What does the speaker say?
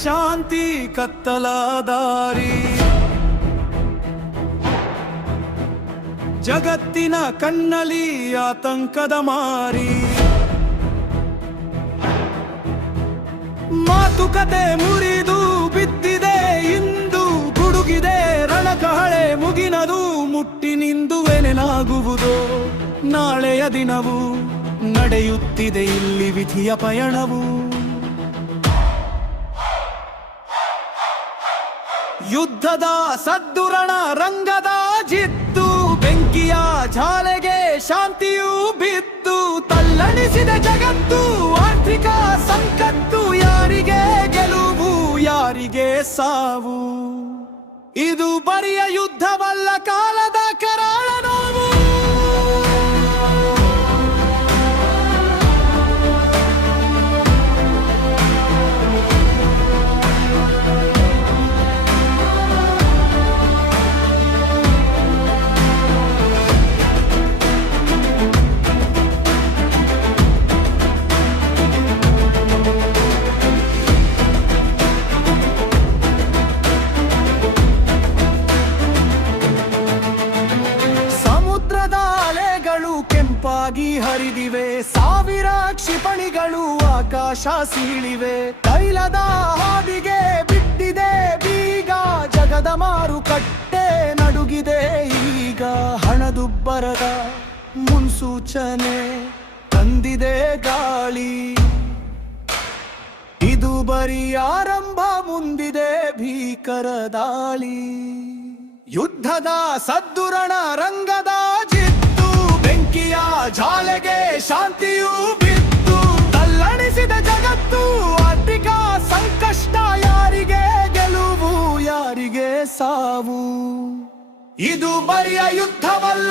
ಅಶಾಂತಿ ಕತ್ತಲ ದಾರಿ. ಜಗತ್ತಿನ ಕಣ್ಣಲ್ಲಿ ಆತಂಕದ ಮಾರಿ. ಮಾತುಕತೆ ಮುರಿದು ಬಿದ್ದಿದೆ ಇಂದು, ಗುಡುಗಿದೆ ರಣಕಹಳೆ ಮುಗಿನದು. ಮುಟ್ಟಿನಿಂದುವೇನೇನಾಗುವುದೋ ನಾಳೆಯ ದಿನವು, ನಡೆಯುತ್ತಿದೆ ಇಲ್ಲಿ ವಿಧಿಯ ಪಯಣವು. ಯುದ್ಧದ ಸದ್ದುರಣ ರಂಗದ ಜಿದ್ದು, ಬೆಂಕಿಯ ಜ್ವಾಲೆಗೆ ಶಾಂತಿಯೂ ಬಿದ್ದು. ತಲ್ಲಣಿಸಿದ ಜಗತ್ತು ಆರ್ಥಿಕ ಸಂಕತ್ತು, ಯಾರಿಗೆ ಗೆಲುವು ಯಾರಿಗೆ ಸಾವು. ಇದು ಬರಿಯ ಯುದ್ಧವಲ್ಲ, ಕಾಲದ ಕರಾಳ ನೋವು. ಕೆಂಪಾಗಿ ಹರಿದಿವೆ, ಸಾವಿರ ಕ್ಷಿಪಣಿಗಳು ಆಕಾಶ ಸೀಳಿವೆ. ತೈಲದ ಹಾದಿಗೆ ಬಿಟ್ಟಿದೆ ಬೀಗ, ಜಗದ ಮಾರುಕಟ್ಟೆ ನಡುಗಿದೆ ಈಗ. ಹಣದುಬ್ಬರದ ಮುನ್ಸೂಚನೆ ತಂದಿದೆ ಗಾಳಿ, ಇದು ಬರೀ ಆರಂಭ, ಮುಂದಿದೆ ಭೀಕರ ದಾಳಿ. ಯುದ್ಧದ ಸದ್ದುರಣ ರಂಗದ ಜಿದ್ದು, ಬೆಂಕಿಯ ಜ್ವಾಲೆಗೆ ಶಾಂತಿಯೂ ಬಿದ್ದು. ತಲ್ಲಣಿಸಿದ ಜಗತ್ತು ಆರ್ಥಿಕ ಸಂಕಷ್ಟ, ಯಾರಿಗೆ ಗೆಲುವು ಯಾರಿಗೆ ಸಾವು. ಇದು ಬರಿಯ ಯುದ್ಧವಲ್ಲ,